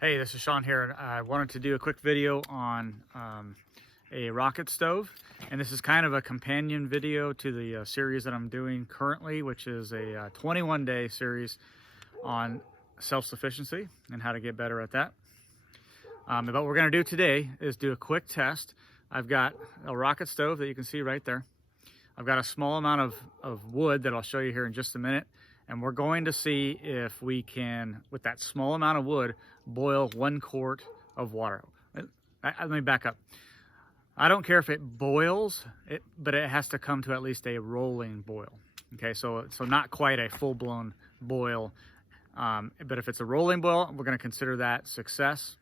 Hey, this is Sean here. I wanted to do a quick video on a rocket stove, and this is kind of a companion video to the series that I'm doing currently, which is a 21-day series on self-sufficiency and how to get better at that. But what we're going to do today is do a quick test. I've got a rocket stove that you can see right there. I've got a small amount of wood that I'll show you here in just a minute. And we're going to see if we can, with that small amount of wood, boil 1 quart of water. Let me back up. I don't care if it boils, but it has to come to at least a rolling boil. Okay, so not quite a full-blown boil. But if it's a rolling boil, we're going to consider that success.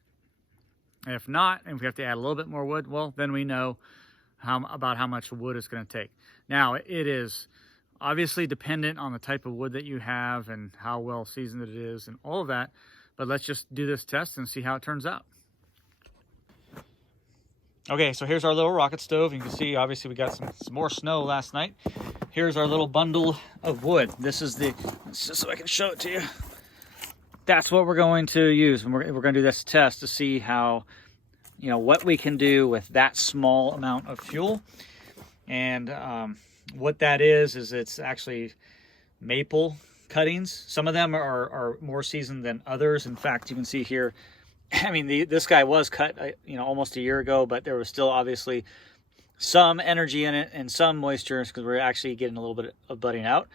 If not, and if we have to add a little bit more wood, well, then we know about how much wood it's going to take. Now, it is obviously dependent on the type of wood that you have and how well seasoned it is and all of that, but let's just do this test and see how it turns out. Okay, so here's our little rocket stove. You can see obviously we got some more snow last night. Here's our little bundle of wood. This is just so I can show it to you. That's what we're going to use, and we're going to do this test to see how, what we can do with that small amount of fuel. And what that is it's actually maple cuttings. Some of them are more seasoned than others. In fact, you can see here, I mean, this guy was cut, almost a year ago, but there was still obviously some energy in it and some moisture because we're actually getting a little bit of budding out.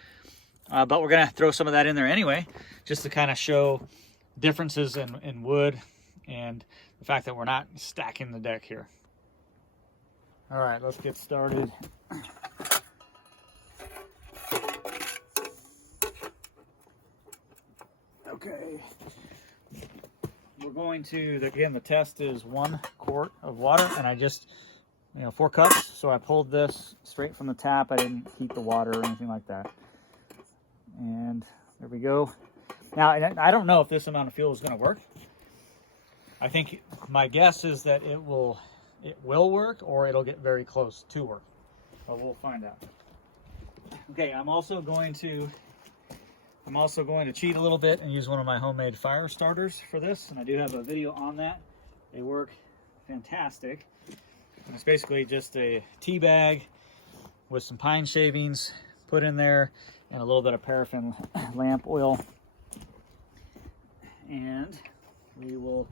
But we're going to throw some of that in there anyway, just to kind of show differences in wood and the fact that we're not stacking the deck here. All right, let's get started. Okay, we're going to, again, the test is 1 quart of water, and I just, 4 cups. So I pulled this straight from the tap. I didn't heat the water or anything like that. And there we go. Now, I don't know if this amount of fuel is going to work. I think my guess is that it will work, or it'll get very close to work. But we'll find out. Okay, I'm also going to cheat a little bit and use one of my homemade fire starters for this, and I do have a video on that. They work fantastic. And it's basically just a tea bag with some pine shavings put in there and a little bit of paraffin lamp oil. And we will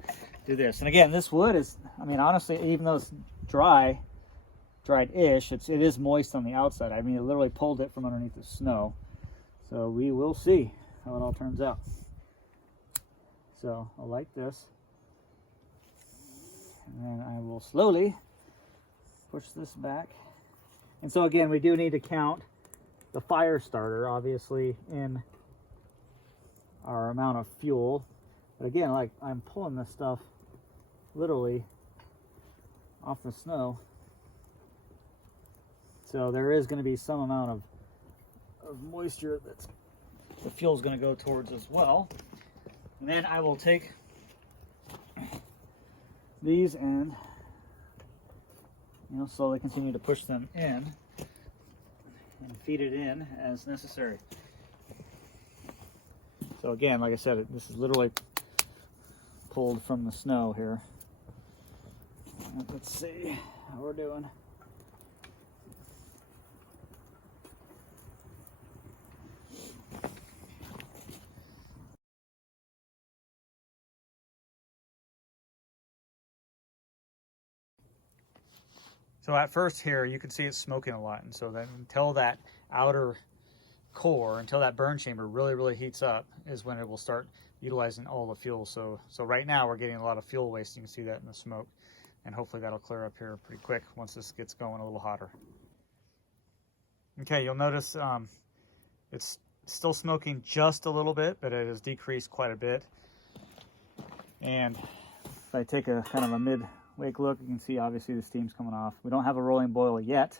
do this. And again, this wood is, honestly, even though it's dried-ish, it is moist on the outside. It literally pulled it from underneath the snow. So we will see how it all turns out. So I'll light this. And then I will slowly push this back. And so again, we do need to count the fire starter, obviously, in our amount of fuel. But again, like, I'm pulling this stuff literally off the snow. So there is going to be some amount of moisture that the fuel is going to go towards as well. And then I will take these and slowly continue to push them in and feed it in as necessary. So again, like I said, this is literally pulled from the snow here. Let's see how we're doing. So at first here, you can see it's smoking a lot. And so then until that outer core, until that burn chamber really heats up, is when it will start utilizing all the fuel. So right now we're getting a lot of fuel waste. You can see that in the smoke. And hopefully that'll clear up here pretty quick once this gets going a little hotter. Okay, you'll notice it's still smoking just a little bit, but it has decreased quite a bit. And if I take a kind of a mid-wake look, you can see obviously the steam's coming off. We don't have a rolling boil yet,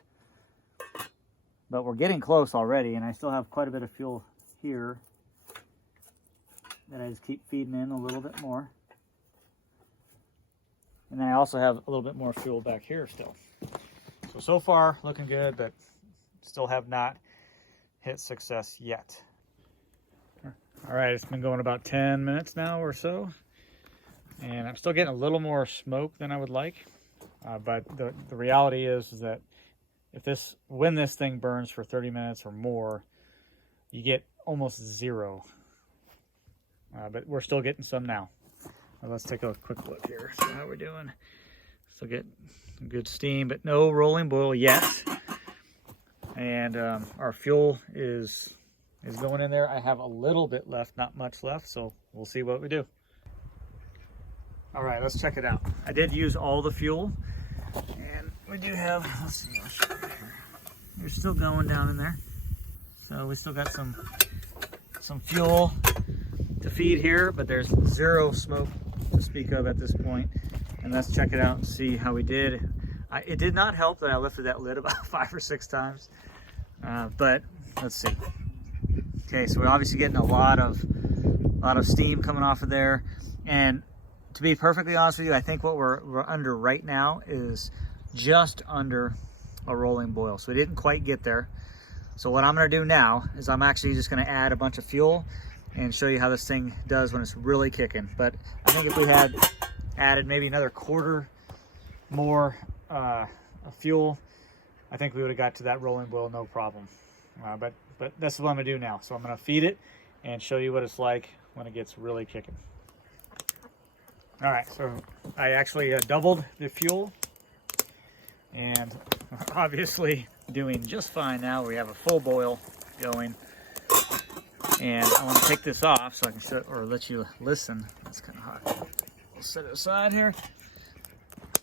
but we're getting close already, and I still have quite a bit of fuel here that I just keep feeding in a little bit more. And then I also have a little bit more fuel back here still. So far looking good, but still have not hit success yet. All right, it's been going about 10 minutes now or so. And I'm still getting a little more smoke than I would like. But the reality is that when this thing burns for 30 minutes or more, you get almost zero. But we're still getting some now. Let's take a quick look here. See how we're doing. Still getting good steam, but no rolling boil yet. And our fuel is going in there. I have a little bit left, not much left, so we'll see what we do. All right, let's check it out. I did use all the fuel, and we do have, let's see, I'll show you here. They're still going down in there. So we still got some fuel to feed here, but there's zero smoke to speak of at this point. And let's check it out and see how we did. It did not help that I lifted that lid about 5 or 6 times, but let's see. Okay, so we're obviously getting a lot of steam coming off of there. And to be perfectly honest with you, I think what we're under right now is just under a rolling boil. So we didn't quite get there. So what I'm gonna do now is I'm actually just gonna add a bunch of fuel and show you how this thing does when it's really kicking. But I think if we had added maybe another quarter more of fuel, I think we would have got to that rolling boil no problem. But that's what I'm gonna do now. So I'm gonna feed it and show you what it's like when it gets really kicking. All right, so I actually doubled the fuel, and obviously doing just fine now. We have a full boil going, and I want to take this off so I can show, or let you listen. It's kind of hot. We'll set it aside here.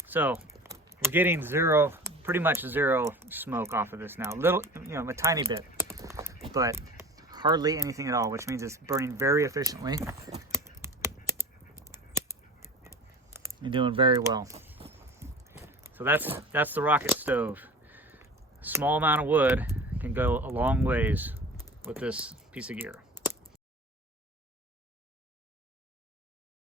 So we're getting pretty much zero smoke off of this now. A tiny bit, but hardly anything at all, which means it's burning very efficiently. You're doing very well. So that's the rocket stove. A small amount of wood can go a long ways with this piece of gear.